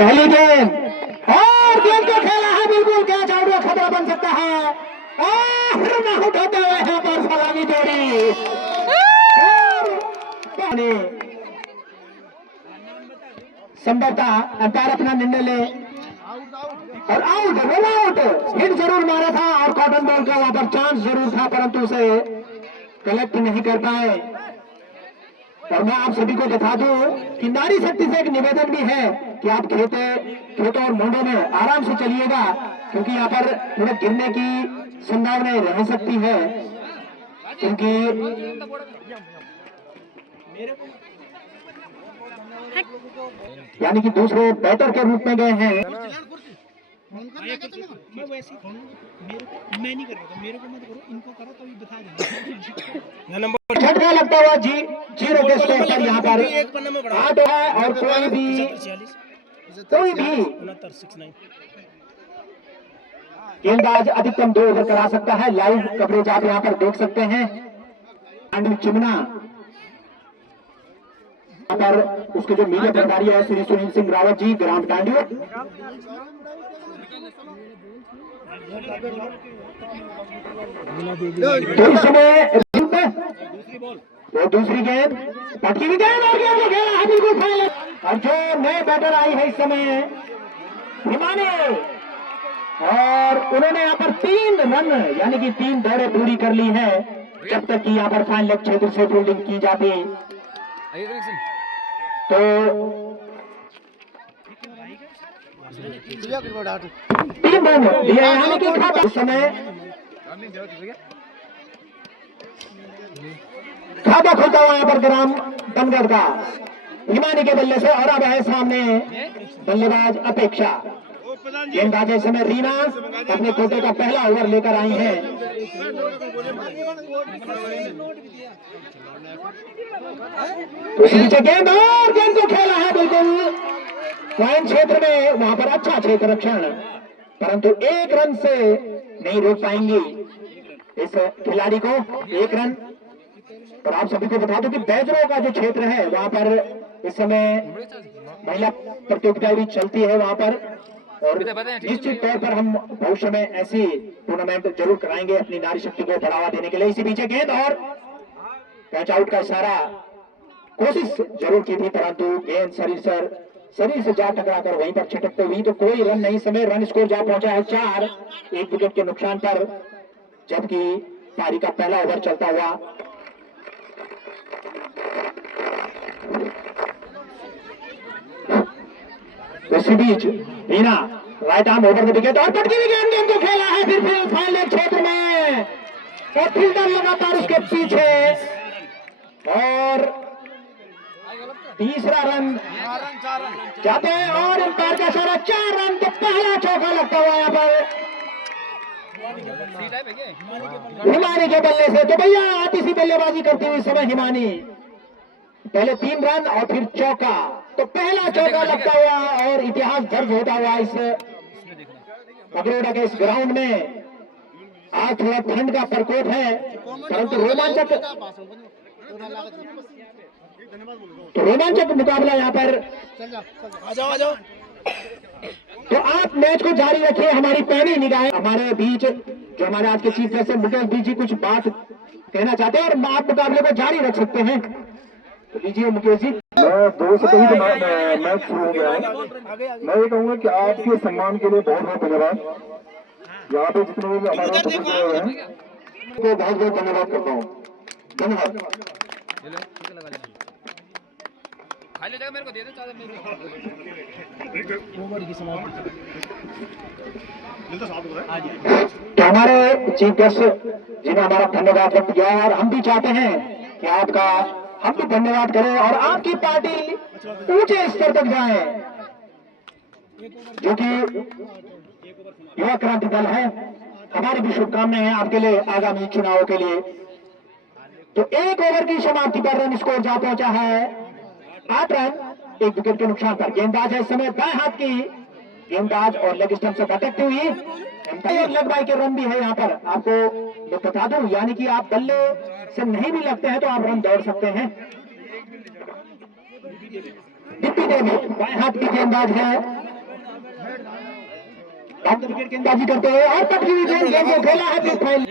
पहली गेंद और गेंद को खेला है बिल्कुल कैच आउट का खतरा बन सकता है और आउट होते हुए यहाँ पर सलामी जोड़ी संभवतः अंपायर अपना निर्णय ले और आउट रोल आउट हिट जरूर मारा था और कॉटन बॉल का वहां पर चांस जरूर था परंतु उसे कलेक्ट नहीं कर पाए। और मैं आप सभी को बता दूं कि नारी शक्ति से एक निवेदन भी है कि आप खेतों और मंडों में आराम से चलिएगा क्योंकि यहाँ पर थोड़ा गिरने की संभावनाएं रह सकती है क्योंकि यानी कि दूसरे बैटर के रूप में गए हैं। मैं वैसे मैं नहीं कर रहा था, मेरे को मत करो, इनको करो तो बता देंगे। झटका लगता हुआ जीरो के स्कोर पर यहाँ पर 8 है और कोई भी गेंदबाज अधिकतम 2 ओवर करा सकता है। लाइव कवरेज आप यहाँ पर देख सकते हैं। चिमना पर उसके जो मीडिया प्रभारी है श्री सुनील सिंह रावत जी ग्राम टांडियो। तो इस समय वो दूसरी गेंद पटकी हुई गेंद और गेंद को खेला है बिल्कुल फाइनल। और जो नए बैटर आई है इस समय हिमानी और उन्होंने यहाँ पर 3 रन यानी कि 3 दौड़े पूरी कर ली है जब तक कि यहाँ पर फाइनल क्षेत्र से फील्डिंग की जाती तो 3 रन दिए इस समय खाता खुलता हुआ यहाँ पर ग्राम बनगढ़ का हिमानी के बल्ले से और अब है सामने बल्लेबाज अपेक्षा। गेंदबाज इस समय रीना अपने कोटे का पहला ओवर लेकर आई हैं। नीचे गेंद और गेंद को खेला है बिल्कुल पॉइंट क्षेत्र में वहां पर अच्छा क्षेत्र रक्षण परंतु 1 रन से नहीं रोक पाएंगी इस खिलाड़ी को 1 रन। और आप सभी को बता दो कि बैजरों का जो क्षेत्र है वहां पर इस समय महिला प्रतियोगिता भी चलती है वहां पर और निश्चित तौर पर हम भविष्य में ऐसी टूर्नामेंट जरूर कराएंगे अपनी नारी शक्ति को बढ़ावा देने के लिए। इसी पीछे गेंद और कैच आउट का इशारा कोशिश जरूर की थी परंतु गेंद शरीर से जा टकरा कर वहीं पर छिटकते हुई तो कोई रन नहीं। समय रन स्कोर जा पहुंचा है 4 1 विकेट के नुकसान पर जबकि पारी का पहला ओवर चलता हुआ इसी बीच Reena right arm over the wicket और पटकी हुई गेंद को खेला है फिर फाइनल क्षेत्र में और फील्डर लगातार उसके पीछे और तीसरा रन जाते हैं और अंपायर का इशारा 4 रन तो पहला चौका लगता हुआ यहाँ पर हिमानी के बल्ले से। तो भैया आतिशी बल्लेबाजी करते हुए समय हिमानी पहले 3 रन और फिर चौका तो पहला चौका लगता हुआ और इतिहास दर्ज होता हुआ इस पगरोड़ा के इस ग्राउंड में। आज थोड़ा ठंड का प्रकोप है परंतु रोमांचक मुकाबला यहाँ पर। आ जाओ तो आप मैच को जारी रखिए। हमारी पहली निगाहें हमारे बीच जो हमारे आज के चीफ गेस्ट मुकेश जी जी कुछ बात कहना चाहते हैं और आप मुकाबले को जारी रख सकते हैं तो लीजिए मुकेश जी। मैं 2 से कहीं तो मैच शुरू हो गया है। मैं ये कहूँगा कि आपके सम्मान के लिए बहुत बहुत धन्यवाद। यहाँ पे जितने लोग हमारे साथ जुड़े हुए हैं उनको बहुत बहुत धन्यवाद करता हूँ। धन्यवाद। मेरे को दे दो तो हमारे चीफ गेस्ट जिन्हें हमारा धन्यवाद व्यक्त किया और हम भी चाहते हैं कि आपका हम भी धन्यवाद करें और आपकी पार्टी ऊंचे स्तर तक जाए जो कि युवा क्रांति दल है। हमारी भी शुभकामनाएं हैं आपके लिए आगामी चुनावों के लिए। तो 1 ओवर की समाप्ति पर रन स्कोर जा पहुंचा है 8 रन 1 विकेट के नुकसान पर। गेंदबाज है इस समय बाएं हाथ की गेंदबाज और लेग स्टंप से भटकती हुई लेग बाई के रन भी है यहाँ पर। आपको मैं बता दूं यानी कि आप बल्ले से नहीं भी लगते हैं तो आप रन दौड़ सकते हैं। डिप्टी देवी बाएं हाथ की गेंदबाज है ऑफ द विकेट गेंदबाजी करते हुए और तब भी गेंद को खेला है बिग फाइन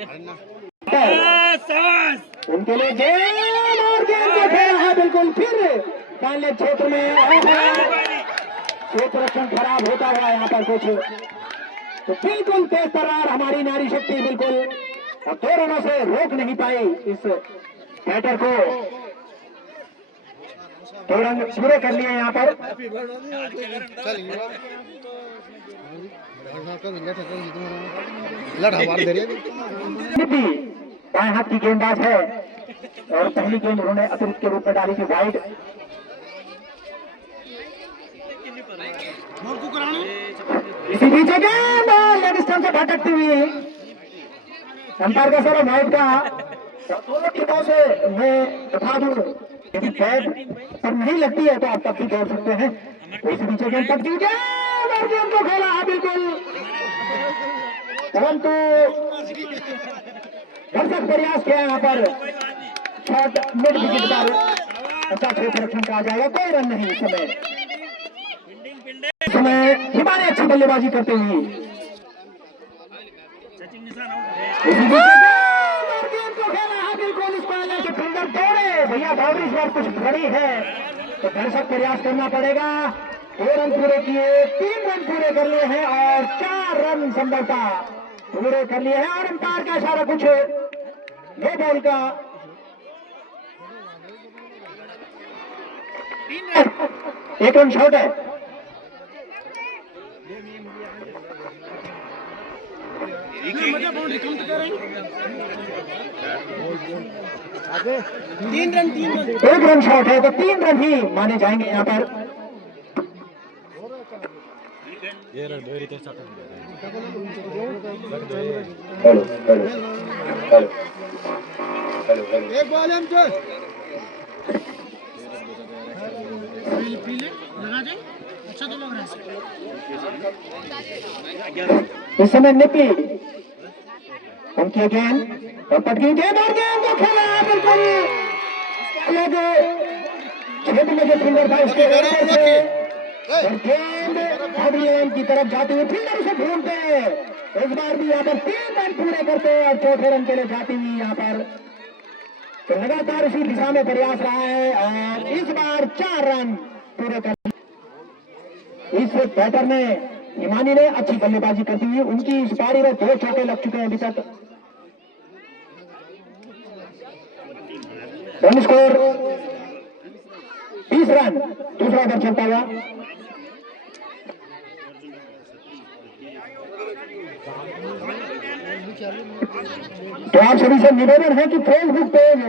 उनके लिए गेंद और गेंद को खेला है बिल्कुल फिर फाइनल क्षेत्र में क्षेत्र रक्षण खराब होता हुआ यहाँ पर कुछ तो बिल्कुल तेज तर्रार हमारी नारी शक्ति बिल्कुल और 2 रनों से रोक नहीं पाई इस बैटर को 2 रन पूरे कर लिए यहाँ पर बाएं हाथ की गेंदबाज है और पहली गेंद उन्होंने अतिरिक्त के रूप में डाली थी वाइड इसी बीच गेंद लेग स्टंप से भटकती हुई अंपायर का सारा वाइड का दोनों टीमों से मैं बता दूं यदि बैट पर नहीं लगती है तो आप तब भी दौड़ सकते हैं तो इसी बीच गेंद तक दी गेंद और गेंद को खेला है बिल्कुल परंतु भरसक प्रयास किया यहाँ पर शॉट मिड विकेट पर अच्छा क्षेत्र रक्षण कहा जाएगा कोई रन नहीं इस समय हिमालय अच्छी बल्लेबाजी करते हुए गेंद को खेला है बिल्कुल इस पहले के फील्डर दौड़े भैया बाउंड्री इस बार कुछ बड़ी है तो भरसक प्रयास करना पड़ेगा 2 रन पूरे किए 3 रन पूरे कर लिए हैं और 4 रन संभवतः पूरे कर लिए हैं और अंपायर का इशारा कुछ नो बॉल का 1 रन शॉट है तीन रन 1 रन शॉट है तो 3 रन ही माने जाएंगे यहाँ पर एक बॉल हम जो लगा दे अच्छा तो लग रहा है इस समय निपी उनकी गेंद और पटकी गेंद और गेंद को खेला बिल्कुल अलग क्षेत्र में जो फील्डर था उसके और गेंद बॉडी लाइन की तरफ जाते हुए फील्डर उसे ढूंढते इस बार भी यहाँ पर 3 रन पूरे करते और 4थे रन के लिए जाती हुई यहाँ पर तो लगातार उसी दिशा में प्रयास रहा है और इस बार 4 रन पूरे कर इस बैटर ने हिमानी ने अच्छी बल्लेबाजी करती हुई उनकी इस पारी में 2 चौके लग चुके हैं अभी तक रन स्कोर 20 रन दूसरा ओवर चलता हुआ तो आप सभी से निवेदन है कि फेसबुक पेज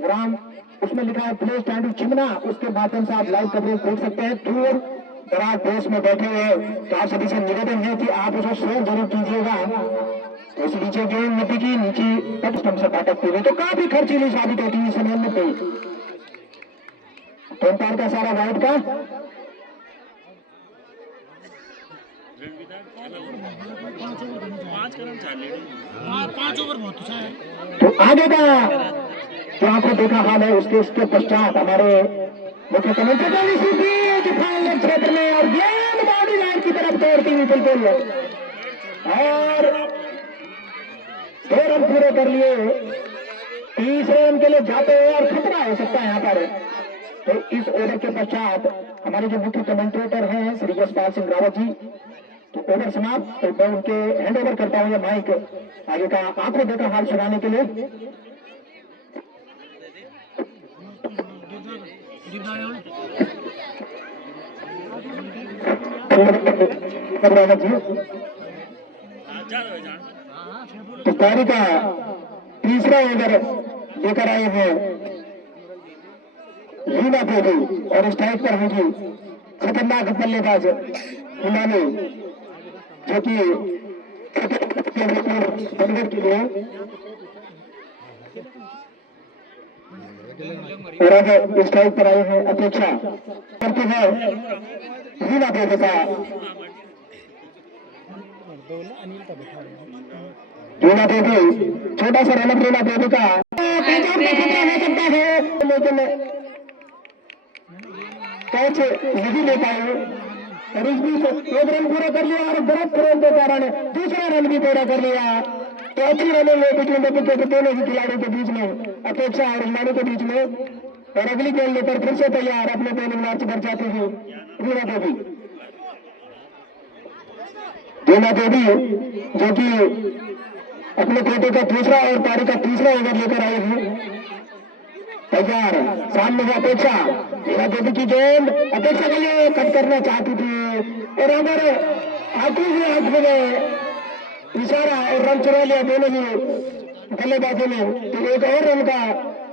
ग्राम उसमें लिखा है प्ले स्टैंड चिमना उसके माध्यम से आप लाइव कवरेज देख सकते हैं दूर दराज देश में बैठे हुए तो आप सभी से निवेदन है कि आप उसे शेयर जरूर कीजिएगा तो इस नीचे गेंद नदी की नीचे तक स्टंप से भटकते हुए तो काफी खर्चीली साबित होती है समय में पे तो अंपायर का सारा वाइड का पांच ओवर बहुत अच्छा है तो आगे का जो आपने देखा हाल है उसके पश्चात हमारे मुख्य कमेंटेटर इसी बीच फाइनल क्षेत्र में और गेंद बॉडी लाइन की तरफ दौड़ती हुई बिल्कुल और 2 रन पूरे कर लिए 30 रन के लिए जाते हुए और खतरा हो सकता है यहाँ पर तो इस ओवर के पश्चात हमारे जो मुख्य कमेंटेटर हैं श्री यशपाल सिंह रावत जी तो ओवर समाप्त तो मैं उनके हैंड ओवर करता हूँ माइक आगे का आंखों देखा हाल सुनाने के लिए इस पारी का तीसरा ओवर लेकर आए हैं रीना देवी और स्ट्राइक पर होगी खतरनाक बल्लेबाज हिमानी जो कि बनगढ़ के लिए और अब स्ट्राइक पर आए हैं अपेक्षा करते हैं रीना देवी का रीना देवी छोटा सा रनअप रीना देवी का हो सकता है लेकिन कैच नहीं ले पाए और इस बीच एक रन पूरा कर लिया और गलत रन के कारण दूसरा रन भी पूरा कर लिया। तो अच्छी रनिंग है पिछले विकेट दोनों ही खिलाड़ियों के बीच में, अपेक्षा और हिमानी के बीच में। और अगली गेंद लेकर फिर से तैयार अपने बॉलिंग मार्च पर जाते हैं वीणा देवी। वीणा देवी जो कि अपने कोटे का दूसरा और पारी का तीसरा ओवर लेकर आए हैं। तैयार सामने है अपेक्षा, वीणा देवी की गेंद अपेक्षा के लिए कट करना चाहती थी और अगर आंखों से हाथ में इशारा और रन चुरा लिया दोनों ही बल्लेबाजों ने, तो एक और रन का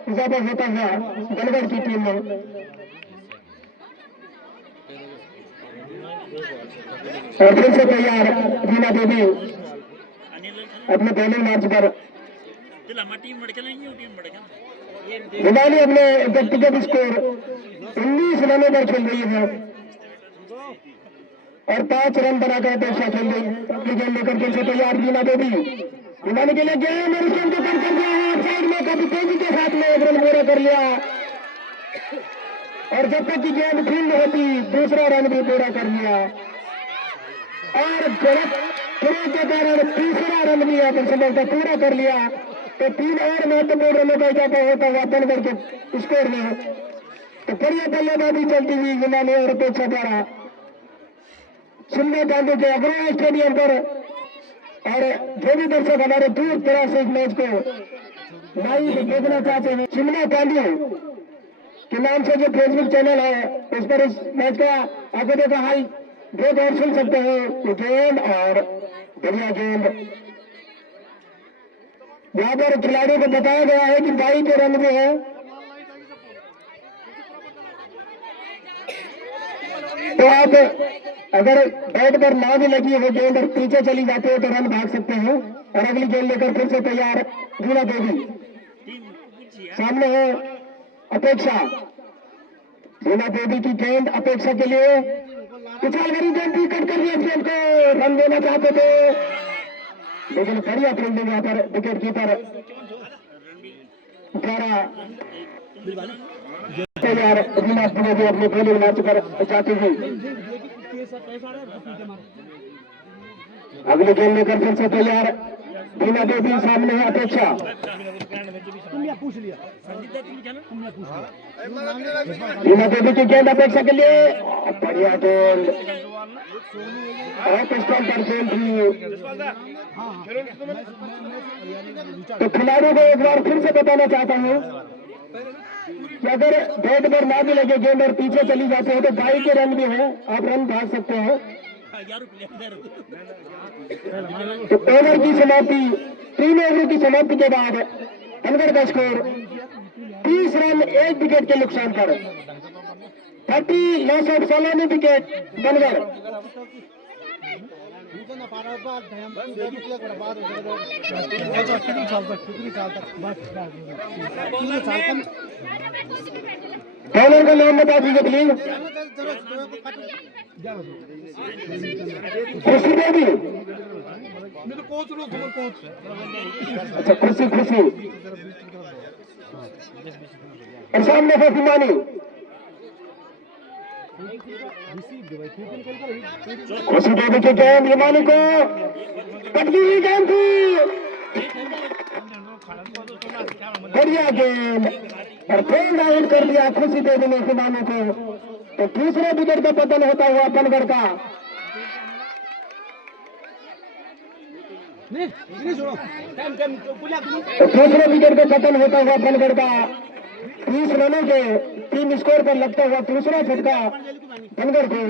इजाफा होता हुआ बनगढ़ की टीम में। और फिर से तैयार वीणा देवी अपने बॉलिंग मार्च पर। हिमानी अपने व्यक्तिगत स्कोर 19 रनों पर खेल रही है और 5 रन बनाकर अपेक्षा खेल रही है। अपनी गेंद लेकर फिर से तैयार वीणा देवी। हिमानी के लिए गेंद और गेंद को कट कर दिया है साइड में, काफी तेजी के साथ में एक रन पूरा कर लिया और जब तक की गेंद फील्ड होती दूसरा रन भी पूरा कर लिया और गलत थ्रो के कारण तीसरा रन भी अपन समझता पूरा कर लिया। तो 3 और महत्वपूर्ण रनों का इजाफा होता हुआ बनगढ़ के स्कोर में। तो बढ़िया बल्लेबाजी चलती हुई हिमानी और अपेक्षा द्वारा सुनने गांधी के अग्रवाल स्टेडियम पर। और जो भी दर्शक हमारे दूर तरह से इस मैच को लाइव देखना चाहते हैं, सुनने गांधी के नाम से जो फेसबुक चैनल है उस पर इस मैच का आगे देखा हाई देख और सुन सकते हैं। गेंद और बढ़िया गेंद, यहाँ पर खिलाड़ियों को बताया गया है कि 22 के रन में है। तो आप अगर बैट पर ना भी लगी हो गेंद और पीछे चली जाती हो तो रन भाग सकते हैं। और अगली गेंद लेकर फिर से तैयार वीणा देवी। सामने है अपेक्षा, वीणा देवी की गेंद अपेक्षा के लिए उछाल भरी गेंद भी कट कर दिया, गेंद को रन देना चाहते थे लेकिन बढ़िया फील्डिंग यहाँ पर विकेट कीपर द्वारा तैयार वीणा देवी अपने बॉलिंग मैच पर जाती हुई। अगली गेंद लेकर फिर से तैयार वीणा देवी। सामने है अपेक्षा, वीणा देवी की गेंद अपेक्षा के लिए बढ़िया गेंद और पिस्टल पर गेंद थी। तो खिलाड़ियों को एक बार फिर से बताना चाहता हूँ कि अगर बैट पर ना भी लगे गेंद और पीछे चली जाते हो तो 22 के रन भी है, आप रन भाग सकते हैं। तो ओवर की समाप्ति 3 ओवर की समाप्ति के बाद बनगढ़ का स्कोर 30 रन 1 विकेट के नुकसान पर 30 लॉस ऑफ सलामी विकेट बनगढ़। बॉलर का नाम बता दीजिए प्लीज। खुशी देवी, अच्छा खुशी खुशी। और सामने है हिमानी, खुशी देवी की गेंद हिमानी को कटकी हुई गेंद थी, बढ़िया गेंद और फेल आउट कर दिया खुशी देवी ने हिमानी को। तो दूसरे विकेट का पतन होता हुआ बनगढ़ का। तो दूसरे विकेट का पतन होता हुआ बनगढ़ का 30 रनों के टीम स्कोर पर लगता हुआ दूसरा झटका बनगढ़ को।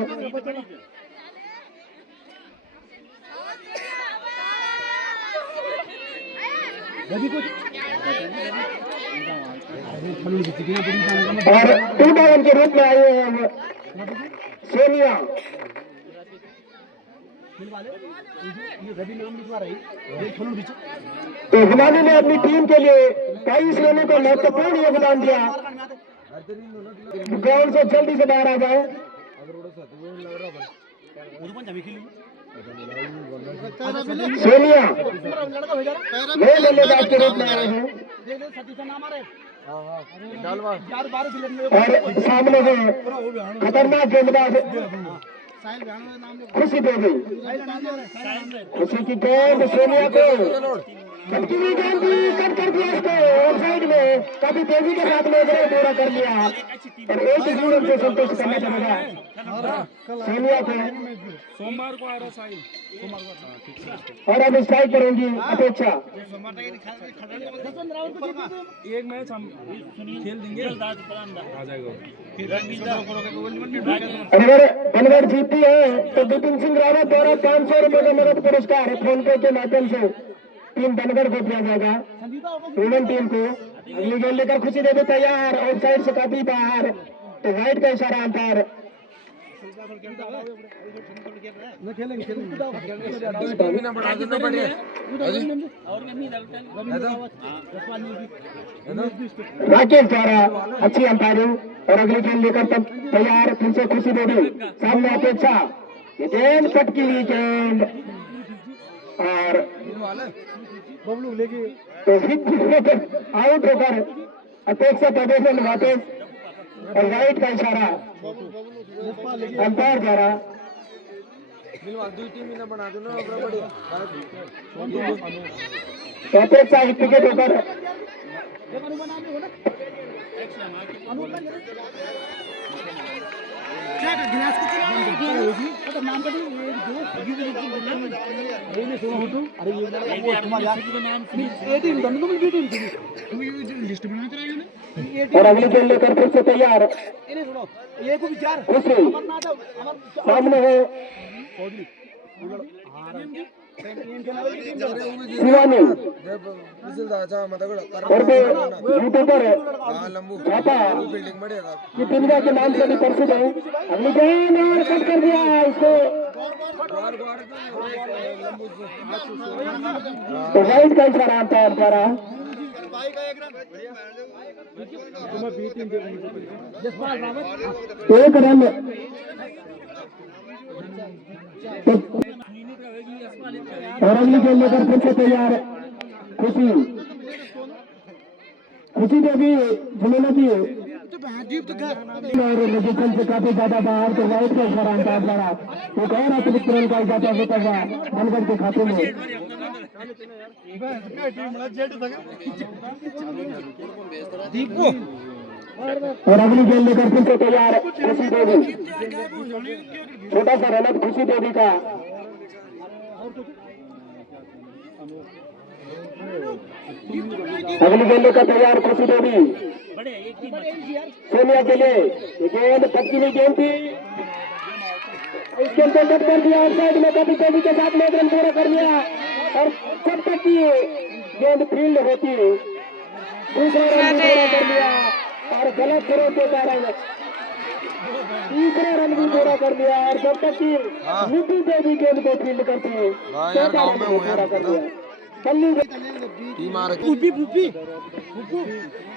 और 2 डाउन के रूप में आए हैं सोनिया। तो हिमानी ने अपनी टीम के लिए 22 रनों का महत्वपूर्ण योगदान दिया। ग्राउंड से जल्दी से बाहर आ जाए। सोनिया नए बल्लेबाज के रूप में आए हैं और सामने है खतरनाक गेंदबाज खुशी देवी, खुशी की गेंद सोनिया को कट कर दिया इसको ऑफ साइड में, काफी तेजी के साथ में इधर पूरा कर लिया और एक ही रन से संतुष्ट करना चाहेगा सोनिया को। सोमवार को आ रहा साहिल, और अब स्ट्राइक पर होगी अपेक्षा। एक मैच हम खेल देंगे, आ जाएगा। अगर बनगढ़ जीतती है तो विपिन सिंह रावत द्वारा 500 रुपए का नगद पुरस्कार फोन पे के माध्यम से टीम बनगढ़ को दिया जाएगा। वुमेन टीम को अगली गेंद लेकर खुशी देवी तैयार, ऑफ साइड से काफी बाहर, तो वाइड का इशारा अंपायर। राकेश द्वारा अच्छी अंपायरिंग और अगली गेंद लेकर तब तैयार, फिर से खुशी देवी सामने अपेक्षा, ये गेंद कट की हुई गेंद और तो आउट होकर अपेक्षा प्रदर्शन वापस और राइट का इशारा अंपायर द्वारा। तो अपेक्षा विकेट होकर और अगली गेंद लेकर फिर से तैयार, खुशी सामने है शिवानी और यूट्यूबर छापा की पिंजा के नाम से भी प्रसिद्ध है। अगली गेंद और कट कर दिया इसको, तो राइट का इशारा अंपायर द्वारा। एक रन और अगली गेंद लेकर फिर से तैयार खुशी, खुशी देवी झुमेला की और लोकेशन से काफी ज्यादा बाहर, तो वाइट का इशारा अंपायर द्वारा। एक और अतिरिक्त रन का इजाफा होता हुआ बनगढ़ के खाते में। और अगली गेंद लेकर फिर से तैयार खुशी देवी, छोटा सा रन खुशी देवी का। अगली गेंद लेकर तैयार खुशी देवी सोनिया के लिए, गेंद पक्की हुई गेंद थी, इस गेंद को कट कर दिया ऑफ साइड में, काफी तेजी के साथ में रन पूरा कर लिया और जब तक की गेंद फील्ड होती दूसरा रन भी पूरा कर लिया और गलत थ्रो के कारण तीसरा रन भी पूरा कर लिया और जब तक की नीति देवी गेंद को फील्ड करती है चौथा रन भी पूरा कर दिया।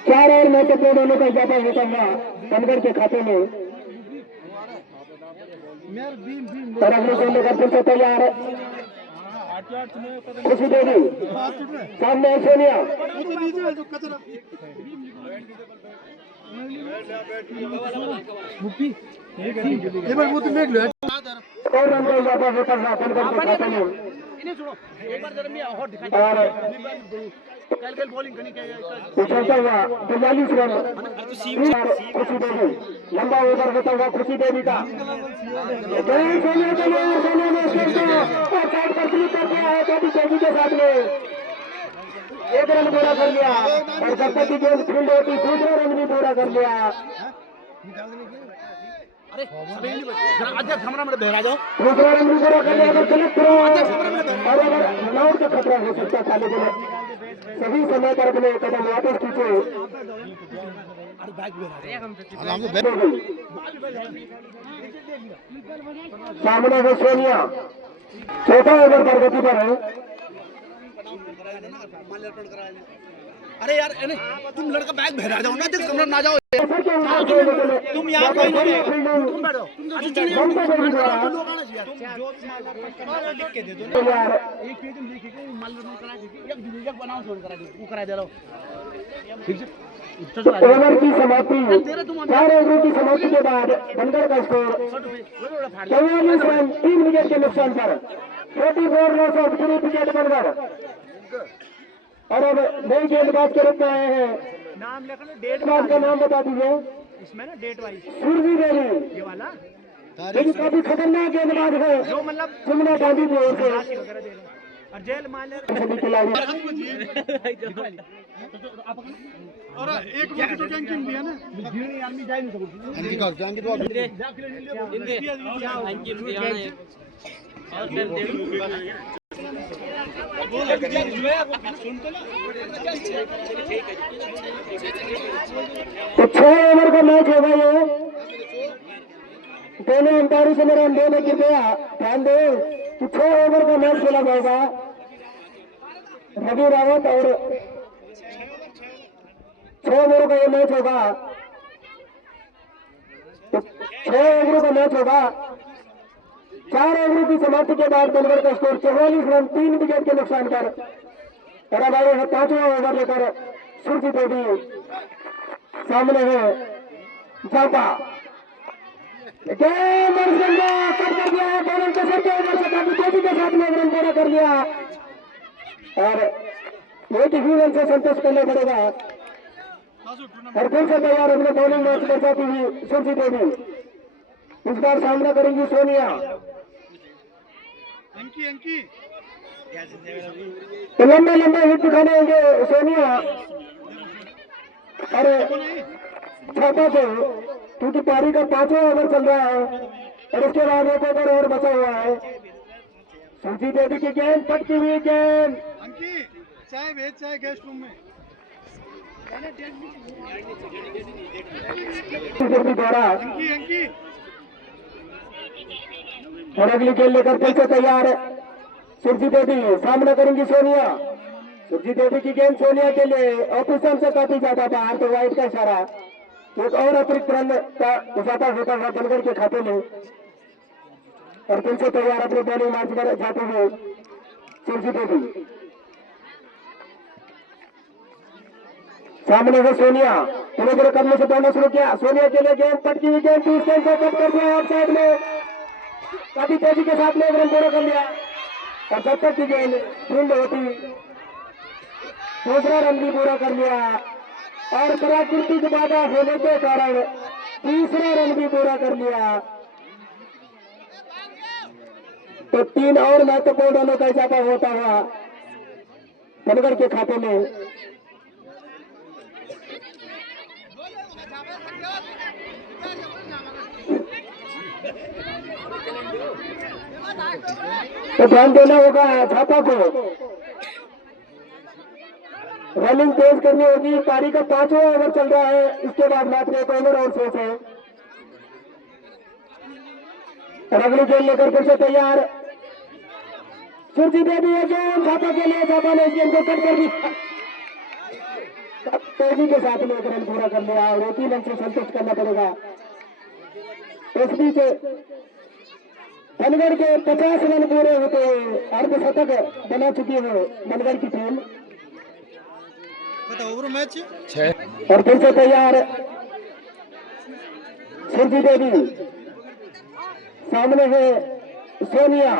चार और महत्वपूर्ण रनों का इजाफा होता हुआ बनगढ़ के खाते में। और अगले गेंद लेकर फिर से तैयार खुशी देवी, सामने सोनिया और रन का इजाफा होता हुआ बनगढ़ के खाते में। और उछलता हुआ 42 रन खुशी देवी, लंबा ओवर होता हुआ खुशी देवी का काफी तेजी के साथ में एक रन पूरा कर लिया और जब तक की गेंद फील्ड होती दूसरा रन भी पूरा कर लिया। दूसरा रन भी पूरा कर लिया, गलत थ्रो और रन आउट का खतरा हो सकता है खाली बोले, सभी समय पर अपने कदम वापस खींचे। सामने है सोनिया, चौथा ओवर पर गति पर है अरे यार तुम लड़का बैग बहरा जाओ ना, देख कमरा ना जाओ। तुम यहाँ कोई नहीं रहेगा, तुम बैठो। तुम लिख के दे दो ना, एक पेज में लिख के माल करा दे, एक बनाओ फोन करा दे, वो करा दे रहा हूं। ठीक है, ओवर की समाप्ति 4 ओवरों की समाप्ति के बाद बनकर का स्कोर 44 रन 3 विकेट के नुकसान पर 44 लॉस ऑफ 3 विकेट बनकर। और अब नई गेंदबाज के रूप में आए हैं, नाम लिखो ना, डेट गेंदबाज का नाम बता दीजिए। इसमें ना डेट वाइज सुरभि देवी, ये वाला लेकिन काफी खतरनाक गेंदबाज है, जो मतलब जमुना गांधी की ओर से राशि वगैरह दे रहे हैं। और जेल माले सभी खिलाड़ी और एक विकेट तो टैंकिंग दिया ना, भीड़ आदमी जा नहीं सकते। अंकित का अंकित वो तो 6 ओवर का मैच होगा ये। दोनों अंपायरों से मेरा अनुरोध है, कृपया ध्यान दे कि 6 ओवर का मैच खेला जाएगा। रवि रावत और 6 ओवर का ये मैच होगा, तो 6 ओवरों का मैच होगा। 4 ओवरों की समाप्ति के बाद बनकर का स्कोर 44 रन 3 विकेट के नुकसान पर। और अब आए हैं 5वां ओवर लेकर सुरजी देवी, सामने है जापा। गेंद और गेंदा कट कर दिया है, बॉलर के सर के ऊपर से काफी तेजी के साथ में रन पूरा कर लिया और एक ही रन से संतोष करना पड़ेगा। और फिर से तैयार अपने बॉलिंग मैच कर जाती हुई सुरजी देवी, इस बार सामना करेंगी सोनिया। तो लंबे लंबे हिट दिखाने होंगे सोनिया और छापा को, क्योंकि पारी का 5वां ओवर चल रहा है और इसके बाद 1 ओवर और बचा हुआ है। सुरजी देवी की गेंद पटकी हुई गेंद, चाय भेज चाय गेस्ट रूम में द्वारा और अगली गेंद लेकर फिर से तैयार है सुरजी देवी, सामना करेंगी सोनिया। सुरजी देवी की गेंद सोनिया के लिए ऑफिसर से काफी ज्यादा बाहर, तो वाइट का इशारा, एक और अतिरिक्त रन का इजाफा होता हुआ बनगढ़ के खाते में। और फिर से तैयार अपने बॉलिंग मैच पर जाते हुए सुरजी देवी, सामने है सोनिया। धीरे धीरे करने से दौड़ना शुरू किया, सोनिया के लिए गेंद पटकी हुई गेंद, को कट कर दिया ऑफ साइड में, काफी तेजी के साथ में 1 रन पूरा कर लिया। और जब तक की गेंद फील्ड होती, 2रा रन भी पूरा कर लिया और प्राकृतिक बाधा होने के कारण 3रा रन भी पूरा कर लिया। तो 3 और महत्वपूर्ण रनों का इजाफा होता हुआ बनगढ़ के खाते में। तो ध्यान देना होगा झापा को, रनिंग तेज करनी होगी। पारी का 5वां ओवर चल रहा है, इसके बाद मात्र 1 ओवर और शेष है। और अगली गेंद लेकर फिर से तैयार सुरजी देवी है, गेंद झापा के लिए, झापा ने इस गेंद को कट कर दिया, तेजी के साथ में 1 रन पूरा कर लिया और 1 ही रन से संतुष्ट करना पड़ेगा। इस बीच बनगढ़ के 50 रन पूरे होते अर्धशतक बना चुकी है बनगढ़ की टीम। ओवर मैच और फिर से तैयार सुरजी देवी, सामने है सोनिया।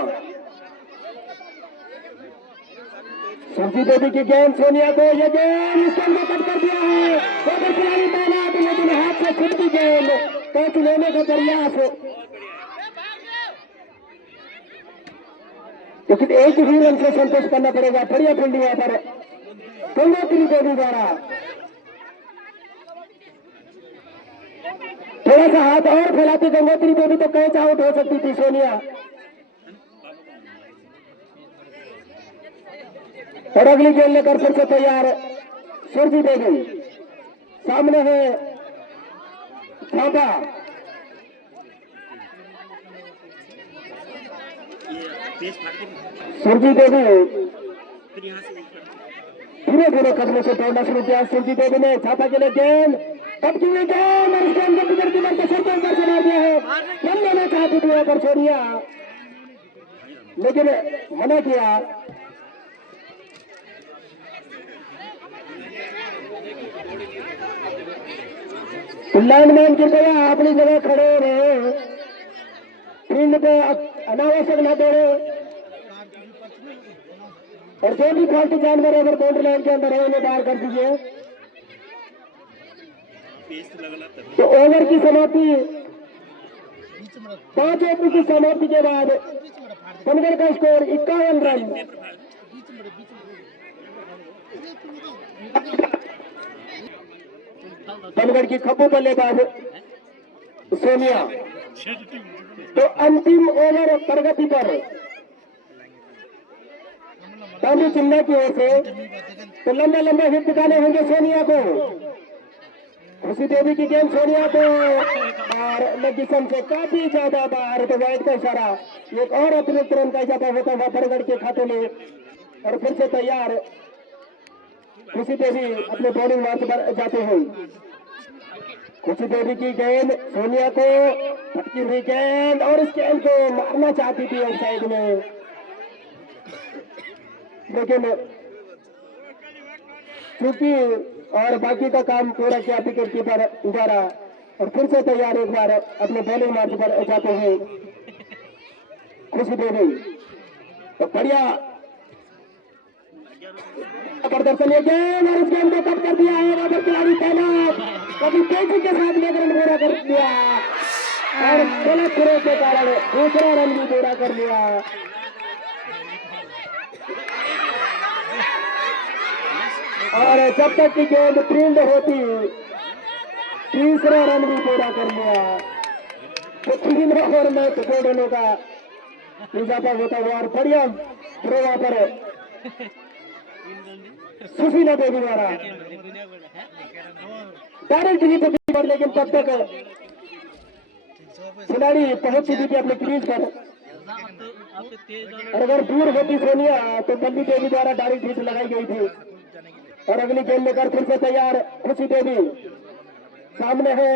सुरजी देवी की गेंद सोनिया को, ये गेंद इस गेंद को कट कर दिया है, खिलाड़ी तैनात, लेकिन हाथ से छूटती गेंद, कैच लेने का प्रयास, लेकिन 1 ही रन से संतोष करना पड़ेगा। बढ़िया फील्डिंग यहाँ पर गंगोत्री देवी द्वारा, थोड़ा सा हाथ और फैलाती गंगोत्री देवी तो कैच आउट हो सकती थी सोनिया। और अगली गेंद लेकर फिर से तैयार सुरजी देवी, सामने है झापा। सुरजी देवी धीरे धीरे कदमों से दौड़ना शुरू किया। सुरजीत देवी ने छापा के लिए गेंद अब की हुई गेंद और इस गेंद को विकेट कीपर के सर के ऊपर से मार दिया है। रन लेना चाहती थी पर छोड़िया लेकिन मना किया। लाइनमैन कृपया अपनी जगह खड़े रहे, फील्ड पे अनावश्यक न दौड़े और जो भी फालतू जानवर अगर बाउंड्री लाइन के अंदर है उन्हें बाहर कर दीजिए। तो ओवर की समाप्ति 5 ओवर की समाप्ति के बाद बनगढ़ का स्कोर 51 रन। बनगढ़ की खप्पू बल्लेबाज सोनिया। तो अंतिम ओवर प्रगति पर तांबू चिन्ह की ओर से तो लंबा लंबा हिट दिखाने होंगे सोनिया को। खुशी देवी की गेंद सोनिया को और लग्गिसन से काफी ज्यादा बाहर। तो वाइड का इशारा, एक और अतिरिक्त रन का इजाफा होता हुआ बनगढ़ के खाते में। और फिर से तैयार खुशी देवी अपने बॉलिंग मार्च पर जाते हैं। खुशी देवी की गेंद सोनिया को फटकी हुई गेंद और इस गेंद को मारना चाहती थी ऑफ साइड में, लेकिन चूंकि और बाकी का काम पूरा किया विकेट कीपर द्वारा। और फिर से तैयार एक बार अपने बॉलिंग मार्च पर जाते हैं खुशी देवी। तो बढ़िया प्रदर्शन ये गेंद और इस गेंद को कट कर दिया है। वहां पर खिलाड़ी तैनात कभी तेजी के साथ एक रन पूरा कर दिया और गलत थ्रो के कारण दूसरा रन भी पूरा कर लिया। और जब तक की गेंद फील्ड होती तीसरा रन भी पूरा कर लिया। तो 3 ओवर में 2 रनों का इजाफा होता हुआ और बढ़िया थ्रो वहां पर सुशीला देवी द्वारा डायरेक्ट ही पर, लेकिन तब तक खिलाड़ी पहुंच चुकी थी अपने क्रीज पर। और अगर दूर होती सोनिया तो बल्ली देवी द्वारा डायरेक्ट हिट लगाई गई थी। और अगली गेंद लेकर फिर से तैयार खुशी देवी। सामने है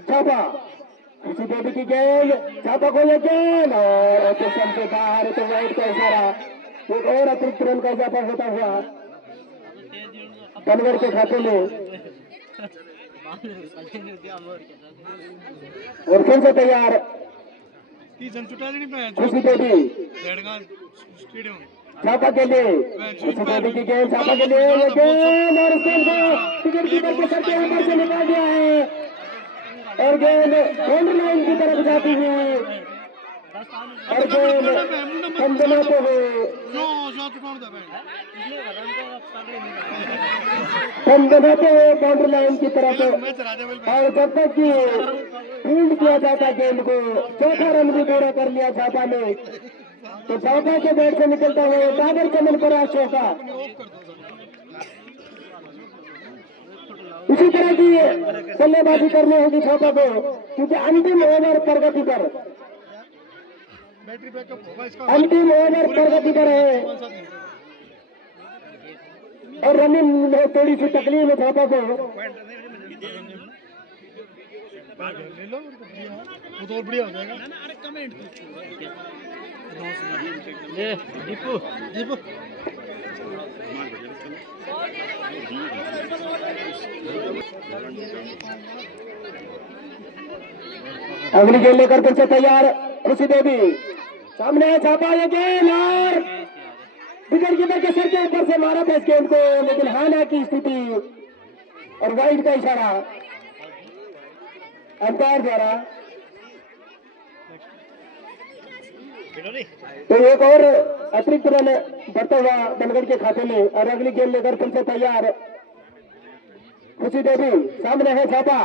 छापा, खुशी देवी की गेंद, छापा को ये गेंद और पोजीशन से बाहर। तो वाइड का इशारा, एक और अतिरिक्त रन का इजाफा होता हुआ बनगढ़ के खाते में। और फिर से तैयार खुशी देवी छापा के लिए। खुशी देवी की गेंद छापा के लिए ये गेंद और गेंद को विकेट कीपर के सर के ऊपर से निकाल दिया है और गेंद बाउंड्री लाइन की तरफ जाती हुई और गेंद संजनाते हुए बाउंड्री लाइन की तरफ। और जब तक कि फील्ड किया जाता गेंद को, चौथा रन भी पूरा कर लिया छापा ने। तो छापा के बैट से निकलता हुआ बाबर चमन पर चौका। इसी तरह की बल्लेबाजी करनी होगी छापा को, क्योंकि अंतिम ओवर प्रगति पर है और रनिंग में थोड़ी सी तकलीफ है छापा को। तो बढ़िया हो जाएगा। दीपू दीपू अगली गेंद लेकर फिर से तैयार खुशी देवी। सामने है छापा ये गेंद और विकेट कीपर के सर के ऊपर से मारा था इस गेंद को, लेकिन हाना की स्थिति और वाइड का इशारा अंपायर द्वारा। तो एक और अतिरिक्त रन बढ़ता हुआ बनगढ़ के खाते में। और अगली गेंद लेकर फिर से तैयार खुशी देवी। सामने है छापा,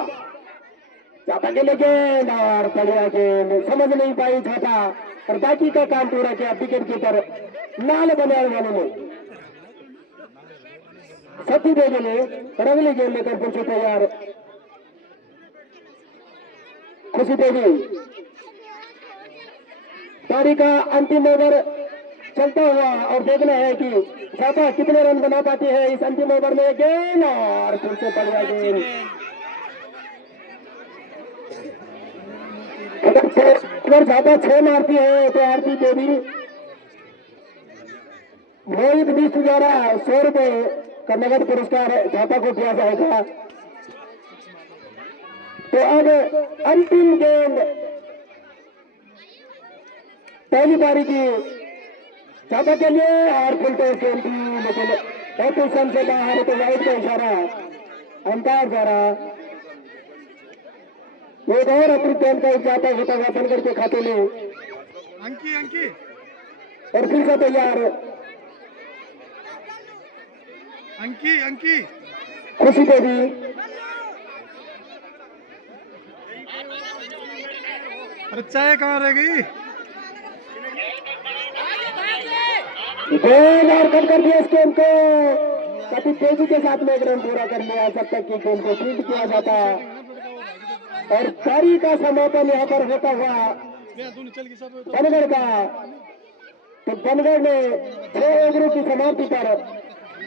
छापा के लिए गेंद और बढ़िया गेंद, समझ नहीं पाई छापा और बाकी का काम पूरा किया विकेट कीपर लाल बनियान वालों ने, सती देवी ने। और अगली गेंद लेकर फिर से तैयार खुशी देवी। पारी का अंतिम ओवर चलता हुआ और देखना है कि छापा कितने रन बना पाती है इस अंतिम ओवर में? गेंद और फिर से पड़ गया गेंद। अगर छापा 6 मारती है तो आरती देवी मोहित विश्व द्वारा 100 रुपए का नगद पुरस्कार छापा को दिया जाएगा। तो अब अंतिम गेंद पहली पारी की छापा के लिए और फुल टॉस गेंद थी, लेकिन पोजीशन से बाहर तो वाइड का इशारा अंपायर द्वारा। एक और अतिरिक्त गेंद का इजाफा होता हुआ बनगढ़ के खाते में। अंकी और फिर से तैयार अंकी खुशी देवी अरे चाय कहाँ रह गई? गेंद और कट कर दिया इस गेंद को। काफी तेजी के साथ में एक रन पूरा कर लिया जब तक कि गेंद को फील्ड किया जाता और पारी का समापन यहाँ पर होता हुआ बनगढ़ का। तो बनगढ़ ने 6 ओवरों की समाप्ति पर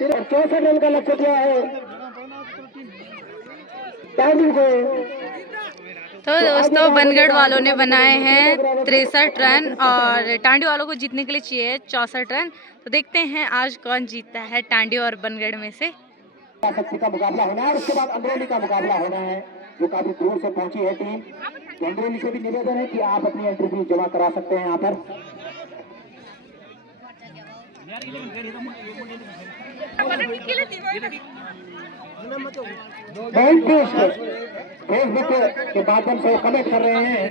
64 रन का लक्ष्य दिया है टाइमिंग को। तो दोस्तों बनगढ़ वालों ने बनाए हैं 63 रन और टांडी वालों को जीतने के लिए चाहिए 64 रन। तो देखते हैं आज कौन जीतता है टांडी और बनगढ़ में से। शक्ति का मुकाबला होना है, उसके बाद अंदरूनी का मुकाबला होना है जो काफी दूर से पहुंची है टीम। अंदरूनी से भी निवेदन है कि आप अपनी एंट्री फीस जमा करा सकते हैं यहाँ पर। फेसबुक के माध्यम से कमेंट कर रहे हैं।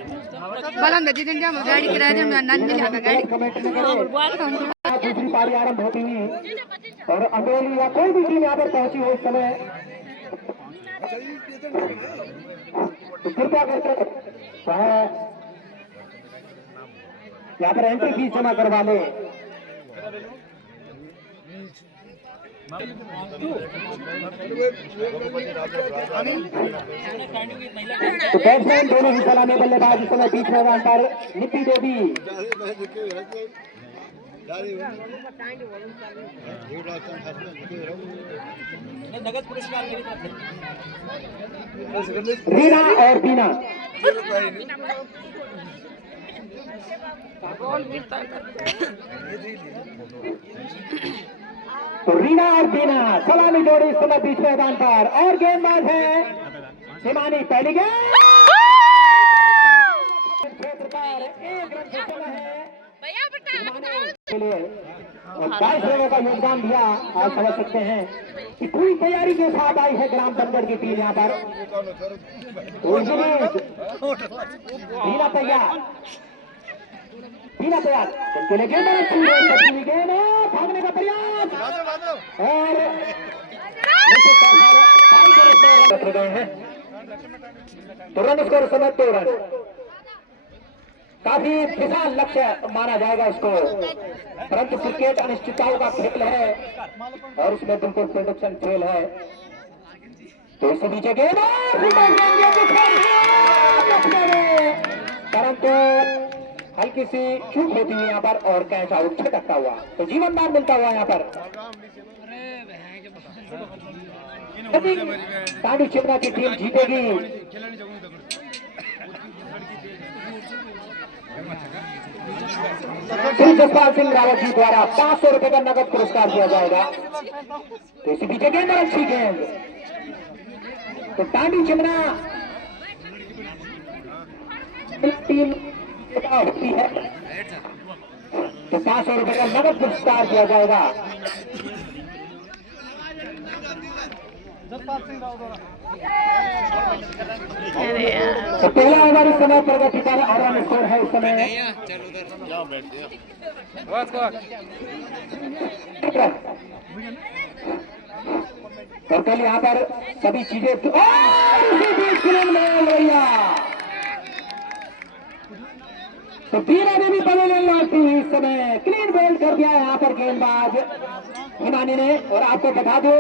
दूसरी पारी आरंभ होती है और अंदरूनी या कोई भी टीम यहाँ पर पहुंची हो इस समय तो कृपया करके यहाँ पर एंट्री फीस जमा करवा ले। तो बैट्समैन दोनों ही सलामी बल्लेबाज इस समय बीच मैदान पर निपी देवी रीना और बीना। तो रीना और बीना सलामी जोड़ी इस समय बीच मैदान पर और गेंदबाज है हिमानी। पहली गेंद क्षेत्र पर 1 रन से चला है के लिए और 22 रनों का योगदान दिया। आप समझ सकते हैं कि पूरी तैयारी के साथ आई है ग्राम बनगढ़ की टीम यहाँ पर। बीना तैयार उनके लिए गेंद भागने का प्रयास और तो रन स्कोर समय 2 रन। काफी विशाल लक्ष्य माना जाएगा इसको, परंतु क्रिकेट अनिश्चितताओं का खेल है और उसमें बिल्कुल प्रोडक्शन फेल है। तो इससे नीचे गेंद परंतु हल्की सी चूक होती है यहाँ पर और कैच आउट छटकता हुआ तो जीवनदान मिलता हुआ यहाँ पर। टांडी चिमना की टीम जीतेगी। जसपाल सिंह रावत जी द्वारा 500 रुपए का नगद पुरस्कार दिया जाएगा। तो इसी पीछे गेंद अच्छी गेंद तो टांडी चिमना टीम होती है तो 500 रुपए का नगद पुरस्कार दिया जाएगा। तो पहला ओवर इस समय प्रगति पर आराम स्कोर है इस समय और कल यहाँ पर सभी चीजें तो बीना ने भी बदल थी इस समय क्लीन बोल्ड कर दिया यहाँ पर गेंदबाज हिमानी ने। और आपको बता दो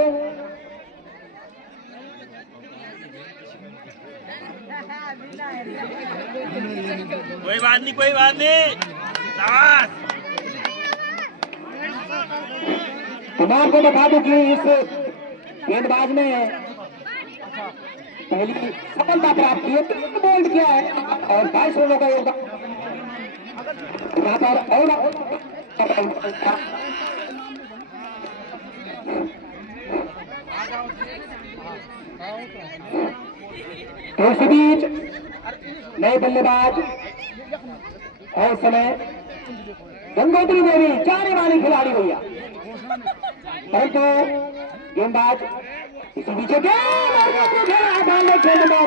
कोई बात नहीं तो मैं आपको बता दूं कि इस गेंदबाज ने पहली सफलता प्राप्त की है, 3 बोल्ड किया है और 22 रनों का योगदान यहाँ पर। और तो इसी बीच नए बल्लेबाज और इस समय गंगोत्री देवी जाने वाली खिलाड़ी भैया, परंतु गेंदबाज इसी बीच नंबर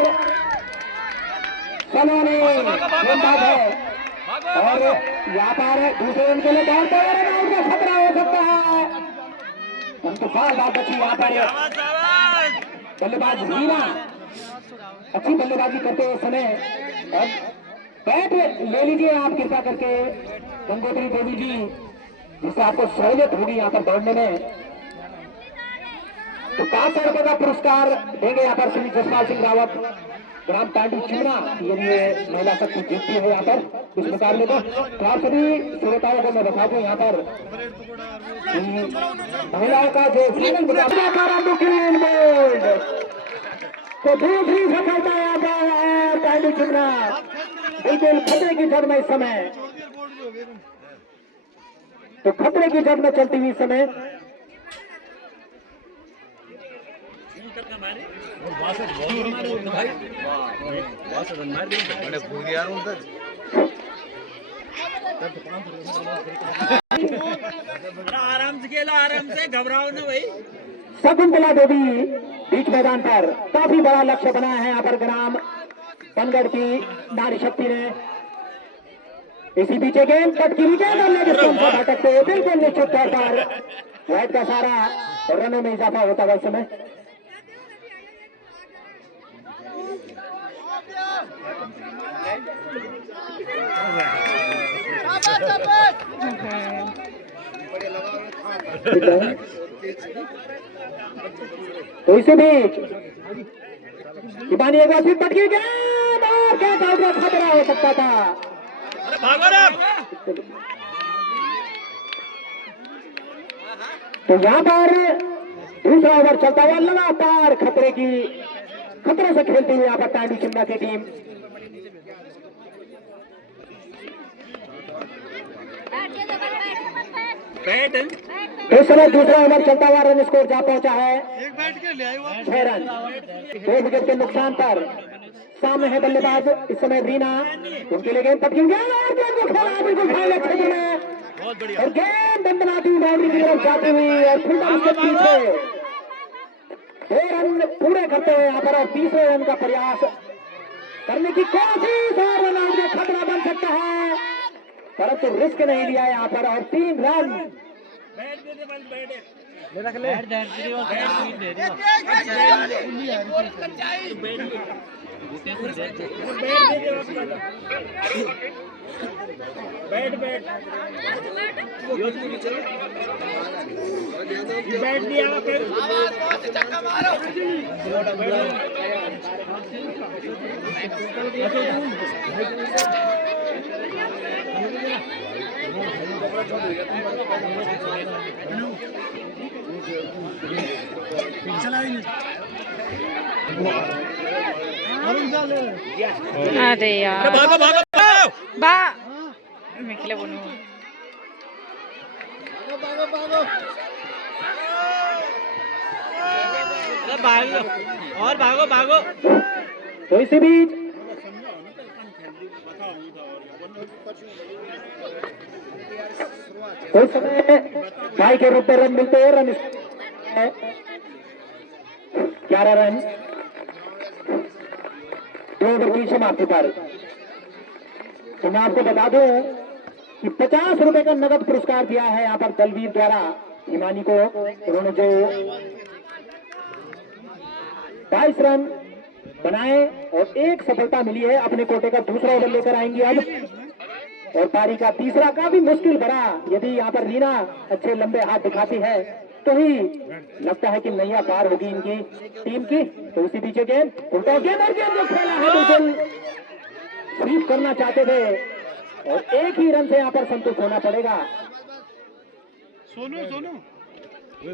सलोनी गेंदबाज है और यहाँ पर दूसरे रन के लिए बहुत बड़ा रन आउट का खतरा हो सकता है, परंतु बार बची यहाँ पर बल्लेबाज रीना अच्छी बल्लेबाजी करते हुए समय। और बैट ले लीजिए आप कृपया करके गंगोत्री देवी जी, जिससे आपको सहूलियत होगी यहाँ पर दौड़ने में। तो 500 रुपए का पुरस्कार देंगे यहाँ पर श्री जसपाल सिंह रावत ग्राम टांडी चिमना, यदि ये महिला शक्ति जीतती है यहाँ पर इस मुकाबले को। तो आप सभी श्रोताओं को मैं बता दूं यहाँ पर महिलाओं का जो फाइनल मुकाबला तो दूसरी सफलता यहाँ पर टांडी चिमना बिल्कुल खतरे की जड़ में इस समय, तो खतरे की जड़ में चलती हुई समय आराम से खेलो, आराम से, घबराओ ना भाई। शकुंतला देवी बीच मैदान पर काफी बड़ा लक्ष्य बनाया है यहाँ पर ग्राम बनगढ़ की नारी शक्ति ने। इसी पीछे गेंद पटकी भटकते हुए बिल्कुल निश्चित तौर पर वाइड का सारा और रनों में इजाफा होता है इस समय। तो इसी बीच एक बार फिर पटकी गेंद और कैच आउट का खतरा हो सकता था। तो यहाँ पर दूसरा ओवर चलता हुआ लगातार खतरे से खेलती हुई यहाँ पर टांडी चिमना की टीम। इस समय दूसरा ओवर चलता हुआ रन स्कोर जा पहुंचा है 6 रन। 2 विकेट के नुकसान पर सामने है बल्लेबाज इस समय रीना, उनके लिए गेंद पटकी बिल्कुल फाइनल क्षेत्र में और गेंद दंदनाती बाउंड्री की तरफ जाती हुई और फील्डर के पीछे 2 रन पूरे करते हुए यहाँ पर और तीसरे रन का प्रयास करने की कोशिश और रन आउट का खतरा बन सकता है, परंतु रिस्क नहीं लिया यहाँ पर और 3 रन। बैठ दिया अरे यार भागो भागो बा मैं के लिए बोलूं भागो और भागो भागो। तो इसी बीच उस समय भाई के रूप में रन मिलते हैं, रन 11 रन 2 ओवर की समाप्ति पर। तो मैं आपको बता दूं कि 50 रुपए का नगद पुरस्कार दिया है यहाँ पर दलवीर द्वारा हिमानी को। उन्होंने जो 22 रन बनाए और 1 सफलता मिली है, अपने कोटे का दूसरा ओवर लेकर आएंगी अब और पारी का तीसरा काफी मुश्किल भरा। यदि यहाँ पर रीना अच्छे लंबे हाथ दिखाती है तो ही लगता है कि नैया पार होगी इनकी टीम की। तो उसी पीछे गेंद उल्टा गेंद और गेंद जो खेला है बिल्कुल स्वीप करना चाहते थे और 1 ही रन से यहाँ पर संतुष्ट होना पड़ेगा। सोनू इसी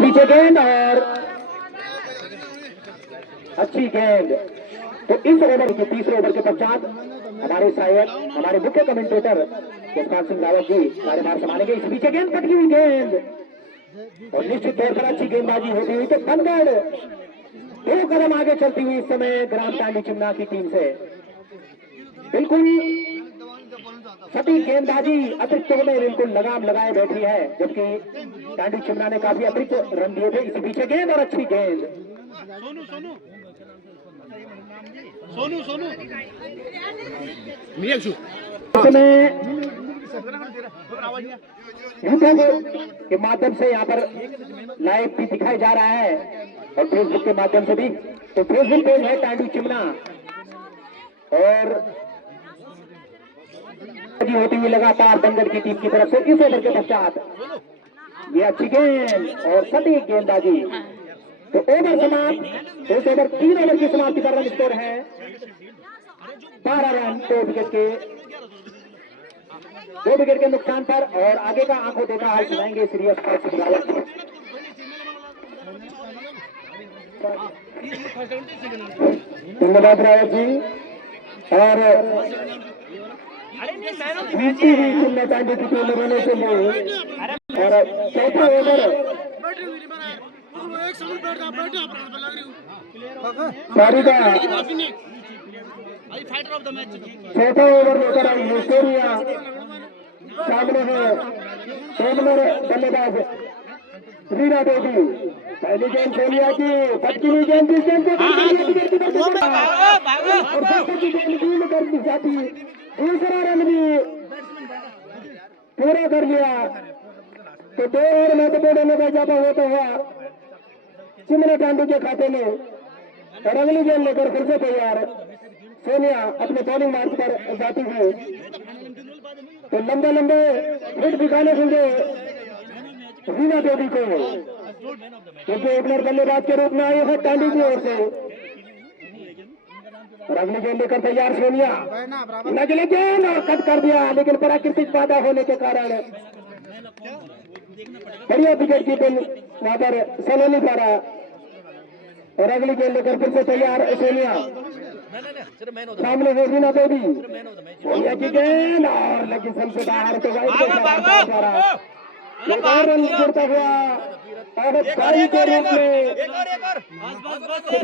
बीच गेंद और अच्छी गेंद। तो इस ओवर के तीसरे ओवर के पश्चात हमारे शायद हमारे मुख्य कमेंटेटर यशपाल सिंह रावत जी कार्यभार संभालेंगे। इस बीच गेंद पटकी हुई गेंद और निश्चित तौर पर अच्छी गेंदबाजी होती हुई तो बनगढ़ 2 कदम आगे चलती हुई इस समय ग्राम टांडी चिमना की टीम से बिल्कुल सटीक गेंदबाजी अतिरिक्तों में बिल्कुल लगाम लगाए बैठी है, जबकि टांडी चिमना ने काफी अतिरिक्त रन दिए थे। इसी पीछे गेंद और अच्छी गेंद। सोनू यूट्यूब के माध्यम से यहाँ पर लाइव भी दिखाया जा रहा है और फेसबुक के माध्यम से भी। तो फेसबुक पेज है टांडी चिमना और होती हुई लगातार बनगढ़ की टीम की तरफ से इस ओवर के पश्चात ये अच्छी गेंद और सटीक गेंदबाजी। तो ओवर समाप्त। इस ओवर 3 ओवर की समाप्ति का रन स्कोर है 12 रन 2 विकेट के नुकसान पर। और आगे का आंखों देखा हाल सुनाएंगे श्री यशपाल सिंह रावत। धन्यवाद रावत जी। और जीती हुई चिमना टांडी की टीम रहने के लिए और चौथा ओवर चौथा ओवर लेकर आई है सोनिया। सामने है बल्लेबाज रीना देवी। पहली गेंद सोनिया की पटकी हुई गेंद कर दी जाती। दूसरा रन भी पूरा कर लिया। तो 2 ओवर में तो बोलने का इजाफा होता हुआ चिमना टांडी के खाते में। और अगली गेंद लेकर फिर से तैयार सोनिया अपने बॉलिंग मार्ग पर जाती है। तो लंबे लंबे हिट दिखाने होंगे रीना देवी को, क्योंकि ओपनर बल्लेबाज के रूप में आई है टांडी की ओर से। और अगली गेंद लेकर तैयार सोनिया। नगले गेंद और कट कर दिया, लेकिन प्राकृतिक बाधा होने के कारण बढ़िया विकेट कीपिंग वहां पर चल नहीं पा रहा। और अगली गेंद लेकर फिर से तैयार सोनिया। सामने है रीना देवी। सोनिया की गेंद और लेकिन सबसे बाहर तो रन गिरता हुआ और बाई के रूप में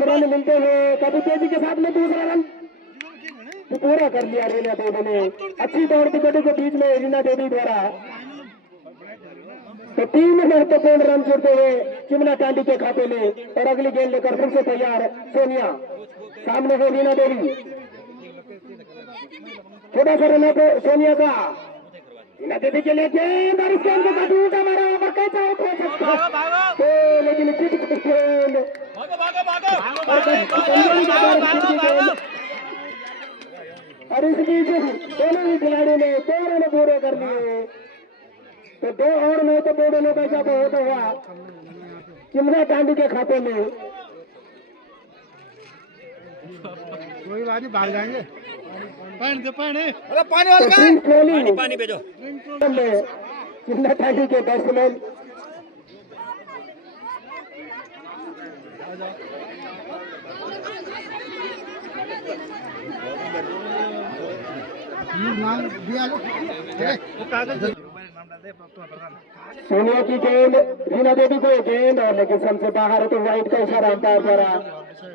रन मिलते हुए कभी तेजी के साथ में दूसरा रन पूरा कर लिया रीना देवी ने। अच्छी दौड़ विकेटों के बीच में रीना देवी द्वारा तो 3 महत्वपूर्ण रन जुड़ते हुए चिमना टांडी के खाते में। और अगली गेंद लेकर फिर से तैयार सोनिया। सामने है रीना देवी। छोटा सा रन है सोनिया का। रीना देवी के लिए गेंद और इस गेंद को काटूंगा मारा और कैसा आउट हो सकता तो लेकिन गेंद और इस बीच दोनों ही खिलाड़ी ने 2 रन पूरे कर लिए। तो 2 और महत्वपूर्ण का इजाफा होता हुआ चिमना टांडी के खाते में। कोई बात नहीं, भाग जाएंगे। पानी भेजो। चिमना टांडी के बैट्समैन सोनिया की गेंद रीना देवी को गेंद और लेकिन सबसे बाहर तो वाइट का इशारा अंपायर द्वारा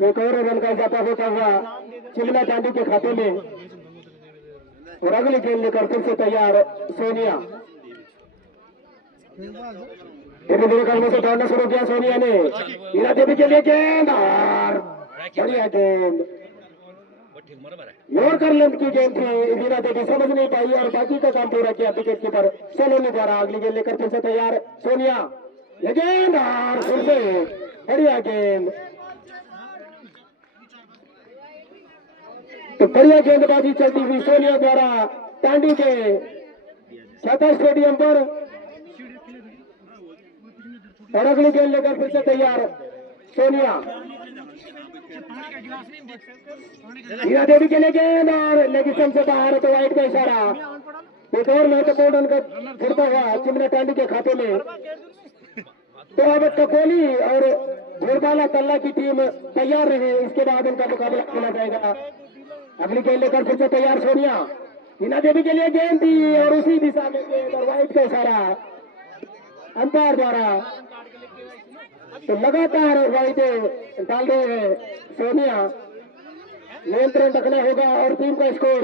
एक और रन का इजाफा होता हुआ चिमना टांडी के खाते में। और अगली गेंद लेकर फिर से तैयार सोनिया। धीरे धीरे करने से दौड़ना शुरू किया सोनिया ने। रीना देवी के लिए गेंद और बढ़िया गेंद यॉर्कर लेंथ की गेंद थी। रीना देवी समझ नहीं पाई और बाकी का काम पूरा किया विकेट कीपर सोलोनी द्वारा। अगली गेंद लेकर फिर से तैयार सोनिया। ये गेंद और फिर से बढ़िया गेंद। तो बढ़िया गेंदबाजी चलती हुई सोनिया द्वारा टांडी के छाता स्टेडियम पर, और अगली गेंद लेकर फिर से तैयार सोनिया। हीरा देवी के लिए गेंद और लेगिस्टम से बाहर, तो वाइट का इशारा। एक और महत्वपूर्ण अंक फिरता हुआ चिमना टांडी के खाते में। तो अब ककोली और झोरबाला तल्ला की टीम तैयार रहे, इसके बाद उनका मुकाबला खेला जाएगा। अगली गेंद लेकर फिर से तैयार सोनिया। हीना देवी के लिए गेंद थी और उसी दिशा में गेंद और वाइट का इशारा अंपायर द्वारा। तो लगातार वाइट डाल रहे हैं सोनिया, नियंत्रण रखना होगा और टीम का स्कोर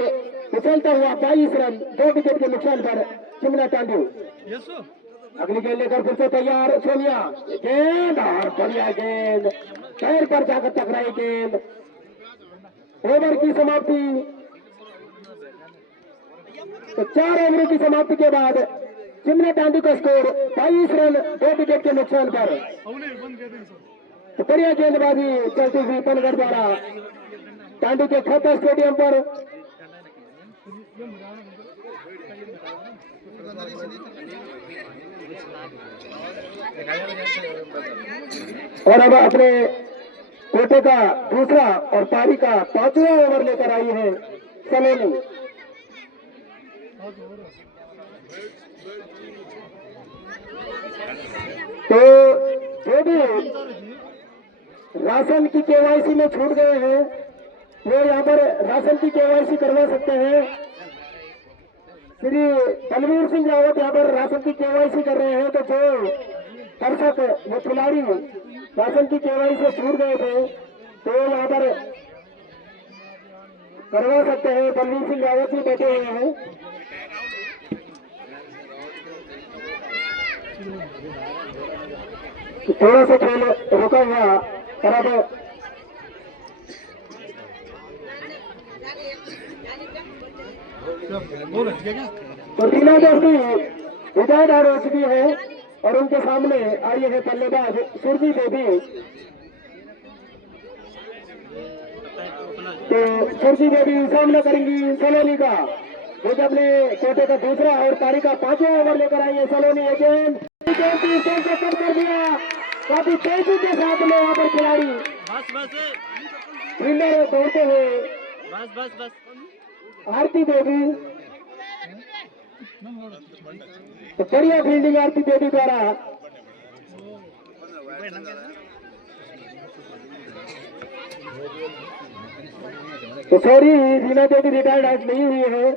उछलता हुआ 22 रन 2 विकेट के नुकसान पर चिमना टांडी। अगली गेंद लेकर फिर से तैयार सोनिया, गेंद और बढ़िया गेंद, पैर पर जाकर टकराई गेंद। ओवर की समाप्ति, तो 4 ओवरों की समाप्ति के बाद चिमना टांडी का स्कोर 22 रन 2 विकेट के नुकसान पर। तो बढ़िया गेंदबाजी चलती हुई पनगढ़ द्वारा टांडी के छाता स्टेडियम पर। और अब अपने कोटे का दूसरा और पारी का 5वां ओवर लेकर आई है सलोनी। तो जो भी राशन की केवाईसी में छूट गए हैं वो यहाँ पर राशन की केवाईसी करवा सकते हैं। श्री बलवीर सिंह रावत यहाँ पर राशन की केवाईसी कर रहे हैं। तो जो दर्शक वो खिलाड़ी राशन की केवाईसी से छूट गए थे तो यहाँ पर करवा सकते हैं। बलवीर सिंह रावत भी बैठे हुए हैं। थोड़ा सा खेल रुका हुआ और अब तो टीना देवी रिटायर्ड आउट हो चुकी है और उनके सामने आई है बल्लेबाज सुरजी देवी। तो सुरजी देवी सामना करेंगी सलोनी का, जो कि अपने कोटे का दूसरा और पारी का 5वां ओवर लेकर आई है सलोनी। गेंद कम कर दिया, काफी तेजी के साथ में यहाँ पर खिलाड़ी फील्डर दौड़ते हुए आरती देवी। तो बढ़िया फील्डिंग आरती देवी द्वारा। तो सॉरी, रीना देवी रिटायर्ड आउट नहीं हुई है,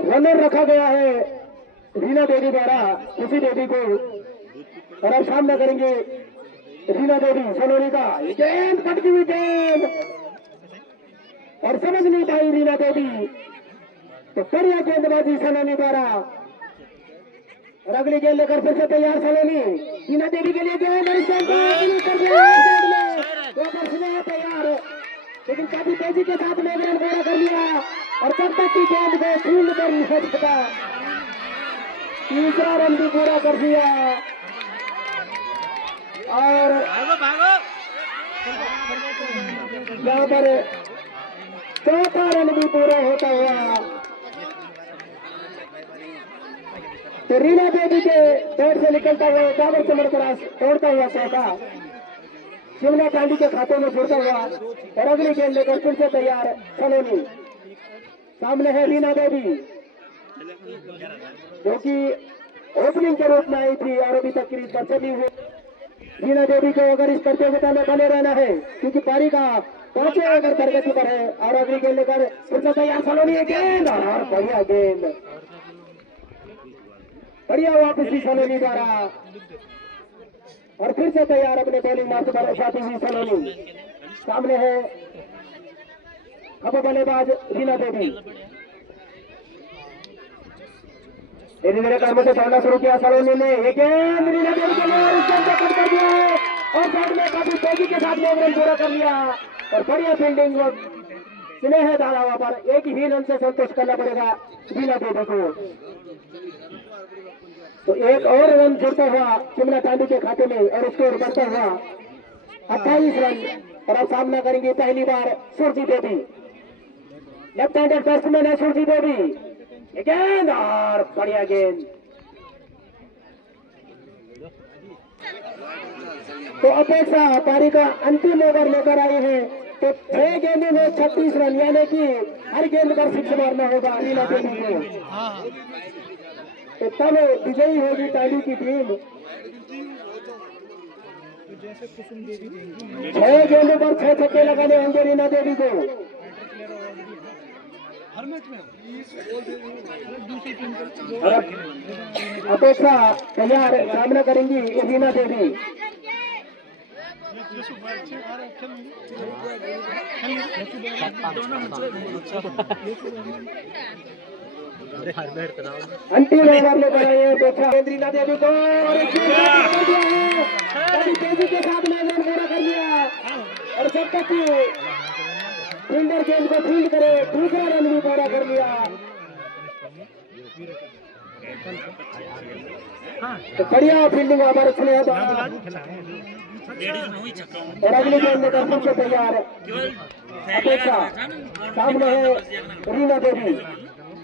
रनर रखा गया है रीना देवी द्वारा उसी देवी को। और अब सामना करेंगे रीना देवी सलोनी का। गेंद कटती हुई गेंद और समझ नहीं पाई रीना देवी। तो बढ़िया गेंदबाजी सलोनी द्वारा। और अगली गेंद लेकर फिर से तैयार सलोनी। रीना देवी के लिए गेंद तैयार, लेकिन काफी तेजी के साथ में रन पूरा कर लिया और तब तक की गेंद को फील्ड पर नहीं सका। तीसरा रन भी पूरा कर दिया और यहाँ पर चौथा रन भी पूरा होता हुआ। तो रीना देवी के बैट से निकलता हुआ काबर चमड़ क्रॉस तोड़ता हुआ चौका चिमना टांडी के खाते में जुड़ता हुआ। और अगली गेंद लेकर फिर से तैयार सलोनी। सामने है रीना देवी जो कि ओपनिंग के रूप में आई थी और अभी तक क्रीज पर चली हुई। रीना देवी को अगर इस प्रतियोगिता में बने रहना है क्योंकि पारी का 5वें ओवर प्रगति पर है। और अगली गेंद लेकर फिर से तैयार सलोनी। गेंद और बढ़िया गेंद, बढ़िया वापसी सलोनी द्वारा। और फिर से तैयार अपने बॉलिंग मार्ग पर उठाती हुई सलोनी। सामने है अब बल्लेबाज रीना देवी। धीरे धीरे कर्म से दौड़ना शुरू किया सलोनी ने। एक गेंद रीना देवी के लिए कर दिया और साइड में काफी तेजी के साथ में रन पूरा कर लिया। और बढ़िया फील्डिंग स्नेह डाला हुआ पर एक ही रन से संतुष्ट करना पड़ेगा रीना देवी को। तो एक और रन जुड़ता हुआ चिमना टांडी के खाते में और स्कोर बढ़ता हुआ 28 रन और अब सामना करेंगे पहली बार सुरजी देवी। लेफ्ट हैंडेड बैट्समैन है सुरजी देवी। ये गेंद और बढ़िया गेंद। तो अपेक्षा पारी का अंतिम ओवर लेकर आए हैं। तो 6 गेंदों में 36 रन, यानी कि हर गेंद पर 6 मारना होगा रीना देवी को। तो तब विजयी होगी टांडी की टीम। 6 गेंदों पर 6 छक्के लगाने होंगे रीना देवी को। अपेक्षा तैयार, सामना करेंगी रीना देवी। अंतिम ओवर में बनाए अपेक्षा रीना देवी को और तेजी के साथ मैदान पूरा कर लिया। और जब तक फील्डर गेंद को फील्ड करे, दूसरा रन भी पूरा कर लिया। तो बढ़िया फील्डिंग हमारे खिलाड़ी था। और अगली गेंद में फिर से तैयार अपेक्षा। सामने है रीना देवी।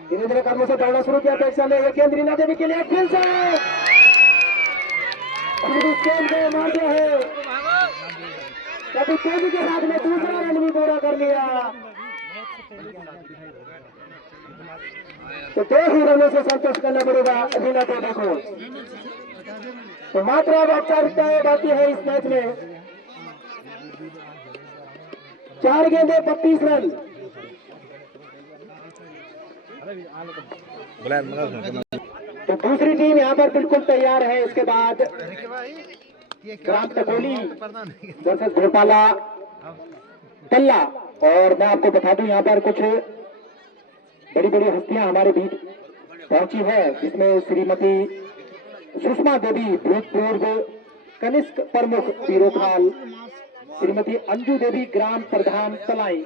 धीरे धीरे कदमों से दौड़ना शुरू किया अपेक्षा ने। गेंद रीना देवी के लिए फिर से गेंद को मार दिया है। कभी तेजी के साथ में दूसरा रन भी पूरा कर लिया। तो 2 ही रनों से संतोष करना पड़ेगा रीना देवी को। तो मात्र अब औपचारिकताएं बाकी है इस मैच में। 4 गेंदे 32 रन। तो दूसरी टीम यहाँ पर बिल्कुल तैयार है। इसके बाद ग्राम टकोली वर्सेस घोटाला तल्ला। और मैं आपको बता दूं यहाँ पर कुछ बड़ी बड़ी हस्तियां हमारे बीच पहुंची है, जिसमें श्रीमती सुषमा देवी भूतपूर्व कनिष्क प्रमुख पीरोखाल, श्रीमती अंजू देवी ग्राम प्रधान तलाई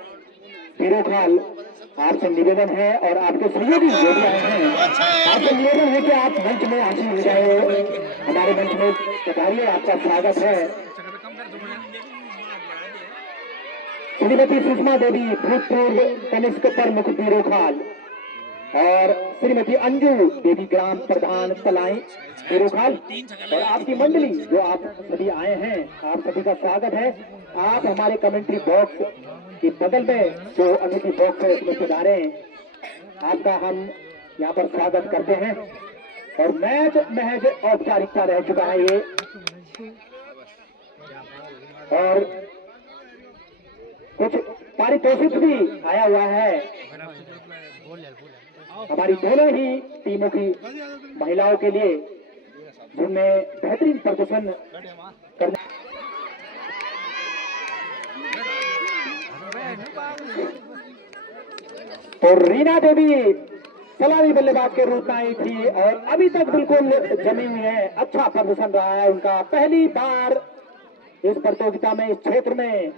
पीरोखाल। आपसे निवेदन है और आपके सहयोगी जो भी आए हैं, आपसे निवेदन है कि आप मंच में हासिल हो जाए, हमारे मंच में पधारिए, आपका स्वागत है। श्रीमती सुषमा देवी भूतपूर्व कनिष्क प्रमुख पीरोखाल और श्रीमती अंजू देवी ग्राम प्रधान तलाई पीरोखाल और आपकी मंडली जो आप सभी आए हैं, आप सभी का स्वागत है। आप हमारे कमेंट्री बॉक्स के बगल में जो अतिथि बॉक्स है उसमें सुधारे, आपका हम यहाँ पर स्वागत करते हैं। और मैच महज औपचारिकता रह चुका है ये। और कुछ पारितोषिक भी आया हुआ है हमारी दोनों ही टीमों की महिलाओं के लिए, जिनमें बेहतरीन प्रदर्शन करने। तो रीना देवी सलामी बल्लेबाज के रूप में आई थी और अभी तक बिल्कुल जमी हुई है। अच्छा प्रदर्शन रहा है उनका। पहली बार इस प्रतियोगिता में, इस क्षेत्र में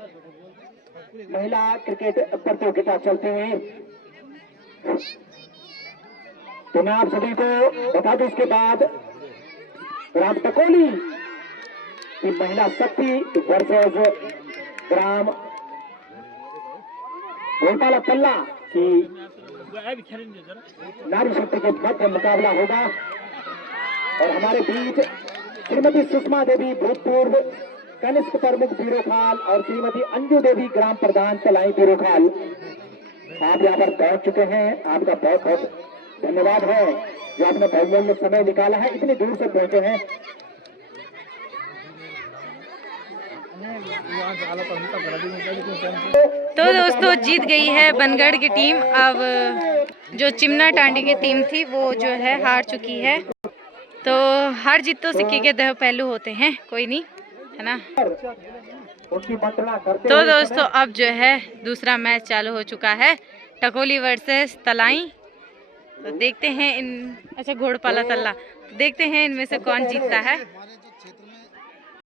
महिला क्रिकेट प्रतियोगिता चलते हुए। तो मैं आप सभी को बता दूं, इसके बाद ग्राम टकोली की महिला शक्ति वर्सेस ग्राम घोटाला तल्ला की नारी शक्ति के मध्य मुकाबला होगा। और हमारे बीच श्रीमती सुषमा देवी भूतपूर्व कनिष्क प्रमुख पीरोखाल और श्रीमती अंजू देवी ग्राम प्रधान तलाई पीरोखाल, आप यहाँ पर पहुंच चुके हैं। आपका बहुत बहुत धन्यवाद है जो आपने बहुमूल्य समय निकाला है, इतनी दूर से पहुंचे हैं। तो दोस्तों जीत गई है बनगढ़ की टीम। अब जो चिमना टांडी की टीम थी वो जो है हार चुकी है। तो हार जीत तो सिक्के के दो पहलू होते हैं, कोई नहीं, है ना। तो दोस्तों अब जो है दूसरा मैच चालू हो चुका है, टकोली वर्सेस तलाई। तो देखते हैं अच्छा घोड़पाला तल्ला, तो देखते हैं इनमें से कौन जीतता है।